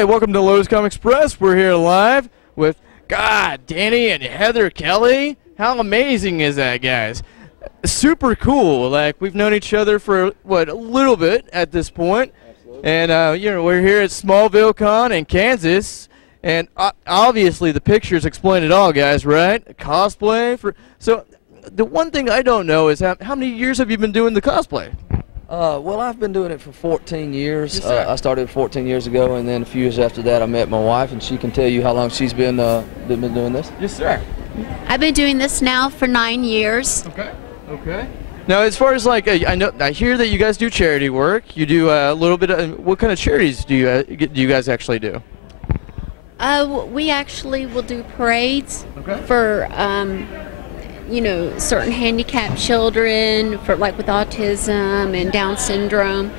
Hey, welcome to Lotus Comic Express. We're here live with, God, Danny and Heather Kelley. How amazing is that, guys? Super cool. Like, we've known each other for, what, a little bit at this point. Absolutely. And, you know, we're here at Smallville Con in Kansas. And obviously the pictures explain it all, guys, right? Cosplay. So the one thing I don't know is how many years have you been doing the cosplay? Well, I've been doing it for 14 years. Yes, I started 14 years ago, and then a few years after that, I met my wife, and she can tell you how long she's been doing this. Yes, sir. I've been doing this now for 9 years. Okay. Okay. Now, as far as like, I hear that you guys do charity work. You do a little bit of. What kind of charities do you guys actually do? We actually will do parades Okay. for, you know, certain handicapped children, for like with autism and Down syndrome.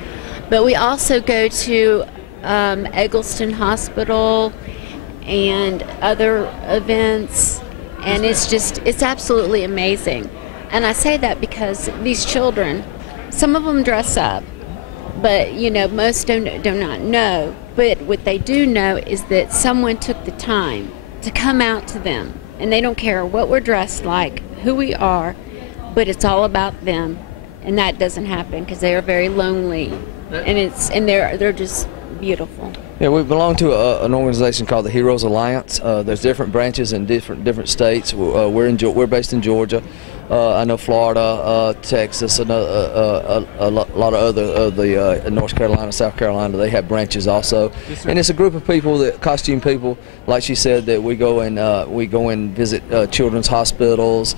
But we also go to Eggleston Hospital and other events, and it's absolutely amazing. And I say that because these children, some of them dress up, but you know, most do not know. But what they do know is that someone took the time to come out to them, and they don't care what we're dressed like, who we are, but it's all about them, and that doesn't happen because they are very lonely, and they're just beautiful. Yeah, we belong to an organization called the Heroes Alliance. There's different branches in different states. We're based in Georgia. I know Florida, Texas, and a lot of other North Carolina, South Carolina. They have branches also, yes, and it's a group of people, costume people, like she said, that we go and visit children's hospitals,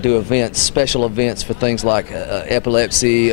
do events, special events for things like epilepsy,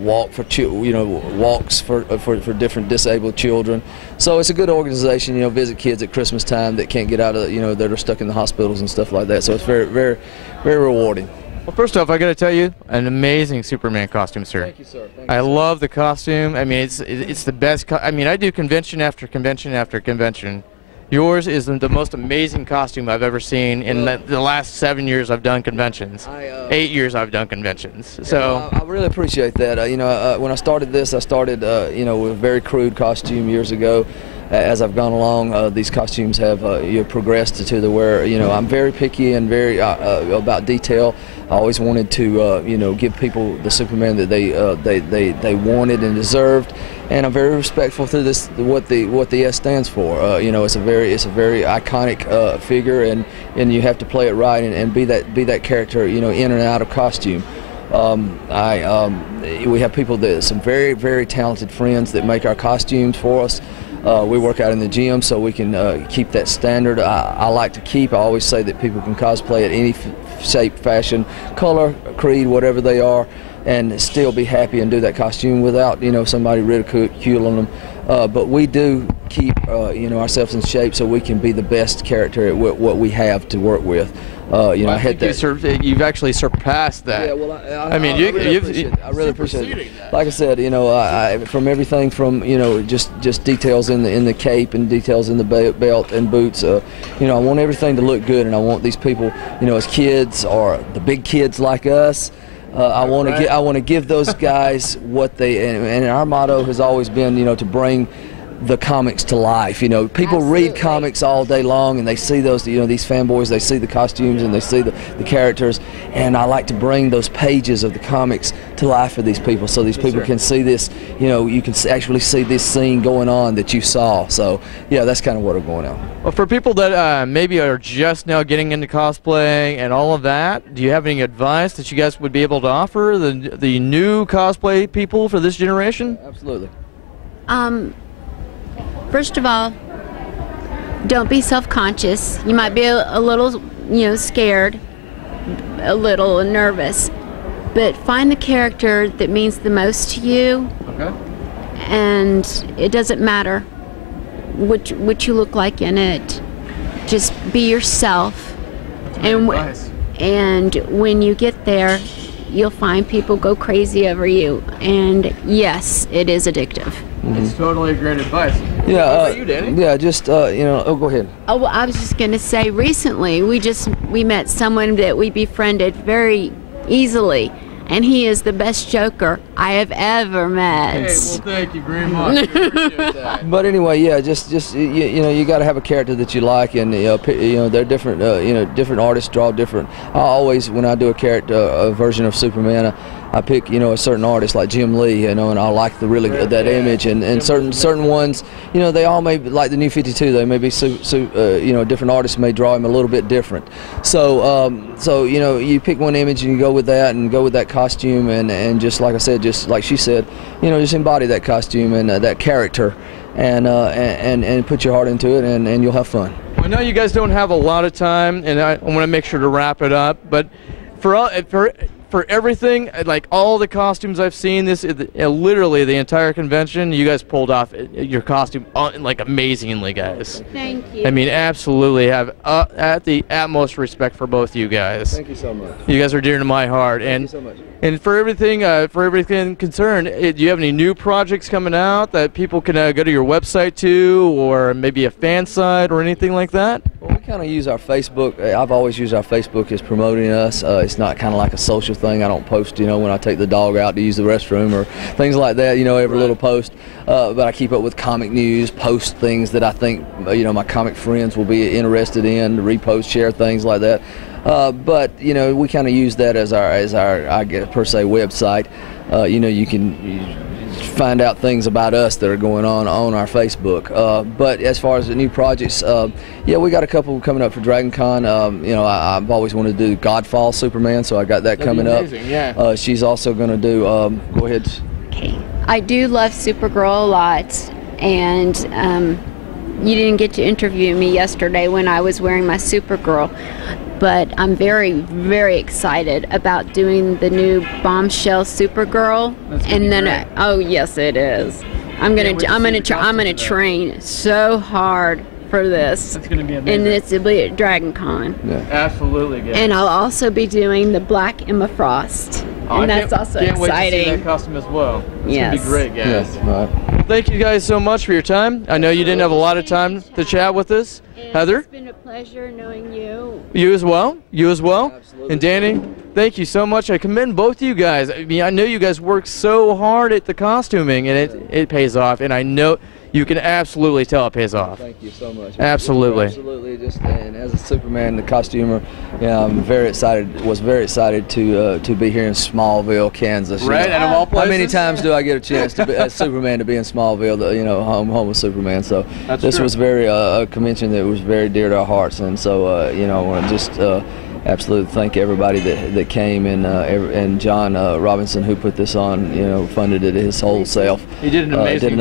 walks for different disabled children. So it's a good organization. You know, visit kids at Christmas time that can't get out of, you know, that are stuck in the hospitals and stuff like that. So it's very, very, very rewarding. Well, first off, I got to tell you, an amazing Superman costume, sir. Thank you, sir. I love the costume. I mean, it's the best. I mean, I do convention after convention after convention. Yours is the most amazing costume I've ever seen in the last 7 years I've done conventions. 8 years I've done conventions. So I really appreciate that. You know, when I started this, I started you know, with a very crude costume years ago. As I've gone along, these costumes have progressed to the where, you know, I'm very picky and very about detail. I always wanted to you know, give people the Superman that they wanted and deserved, and I'm very respectful to this what the S stands for. You know, it's a very iconic figure, and you have to play it right and be that character, you know, in and out of costume. We have people some very, very talented friends that make our costumes for us. We work out in the gym so we can keep that standard. I always say that people can cosplay at any shape, fashion, color, creed, whatever they are, and still be happy and do that costume without, you know, somebody ridiculing them. But we do keep you know, ourselves in shape so we can be the best character at what we have to work with. You know, I think you've actually surpassed that. Yeah, well, I mean, I really appreciate it. Like I said, you know, from everything from, you know, just details in the cape and details in the belt and boots. You know, I want everything to look good, and I want these people, you know, as kids or the big kids like us. I want to give those guys what they, and our motto has always been, you know, to bring the comics to life. You know, people read comics all day long, and they see those, you know, these fanboys, they see the costumes and they see the characters, and I like to bring those pages of the comics to life for these people, so these people can see this, you know, you can actually see this scene going on that you saw. So yeah, that's kind of what are going on. Well, for people that maybe are just now getting into cosplay and all of that, do you have any advice that you guys would be able to offer the new cosplay people for this generation? Absolutely. First of all, don't be self-conscious. You might be a little, you know, scared, a little nervous, but find the character that means the most to you. Okay. And it doesn't matter what you look like in it. Just be yourself. And when you get there, you'll find people go crazy over you. And yes, it is addictive. It's totally great advice. Yeah, what about you, Danny? Yeah, just you know. Oh, go ahead. Oh, well, I was just going to say, recently we met someone that we befriended very easily, and he is the best Joker I have ever met. Hey, well, thank you very much. I appreciate that. But anyway, yeah, just you know, you got to have a character that you like, and you know, they're different. You know, different artists draw different. I always, when I do a character, a version of Superman, I pick, you know, a certain artist like Jim Lee, you know, and I like the that image, and certain ones, you know, they all may be, like the New 52, they may be you know, different artists may draw him a little bit different. So so you know, you pick one image and you go with that, and go with that costume, and just like I said, just like she said, you know, just embody that costume and that character, and put your heart into it, and you'll have fun. I know you guys don't have a lot of time, and I want to make sure to wrap it up, but for everything, like all the costumes I've seen, literally the entire convention, you guys pulled off your costume like amazingly, guys. Thank you. I mean, absolutely have at the utmost respect for both you guys. Thank you so much. You guys are dear to my heart. Thank you so much. And for everything concerned, do you have any new projects coming out that people can go to your website to, or maybe a fan site or anything like that? Well, we kind of use our Facebook. I've always used our Facebook as promoting us. It's not kind of like a social thing. I don't post, you know, when I take the dog out to use the restroom or things like that, you know, every little post. But I keep up with comic news, post things that I think, you know, my comic friends will be interested in, repost, share things like that. But you know, we kind of use that as our I guess per se website. You know, you can find out things about us that are going on our Facebook. But as far as the new projects, yeah, we got a couple coming up for Dragon Con. You know, I've always wanted to do Godfall Superman, so I got that coming up. Yeah. She's also going to do. Go ahead. Okay. I do love Supergirl a lot, and you didn't get to interview me yesterday when I was wearing my Supergirl. But I'm very, very excited about doing the new Bombshell Supergirl, and then oh yes, it is. I'm gonna train so hard for this. It's gonna be amazing. And it's be at Dragon Con. Yeah. Absolutely, guys. And I'll also be doing the Black Emma Frost, and that's also can't exciting. Wait to see that costume as well. It's Yes. gonna be great, guys. Yes. All right. Thank you guys so much for your time. I know you didn't have a lot of time to chat with us. And Heather? it's been a pleasure knowing you. You as well. You as well. Absolutely. And Danny, thank you so much. I commend both of you guys. I mean, I know you guys work so hard at the costuming, and it pays off. And I know you can absolutely tell it pays off. Thank you so much. Absolutely. Absolutely. Just and as a Superman, the costumer, yeah, I'm very excited. Was very excited to be here in Smallville, Kansas. you Right, know. out of all How many places? times do I get a chance to be as Superman to be in Smallville? You know, home of Superman. So That's this true. was very a convention that was very dear to our hearts, and so you know, I just absolutely thank everybody that came, and John Robinson, who put this on, you know, funded it his whole self. He did an amazing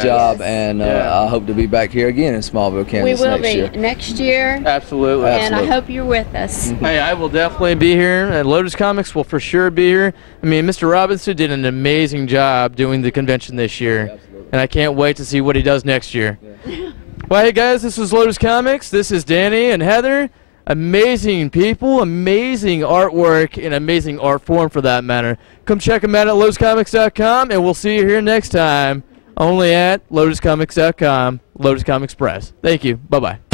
job, guys. and Yeah. I hope to be back here again in Smallville, Kansas We will next be year. next year, Absolutely. and I hope you're with us. Hey, I will definitely be here, and Lotus Comics will for sure be here. I mean, Mr. Robinson did an amazing job doing the convention this year, Absolutely. and I can't wait to see what he does next year. Well, hey guys, this is Lotus Comics. This is Danny and Heather. Amazing people, amazing artwork, and amazing art form for that matter. Come check them out at lotuscomics.com, and we'll see you here next time only at lotuscomics.com, Lotus Comics Press. Thank you. Bye-bye.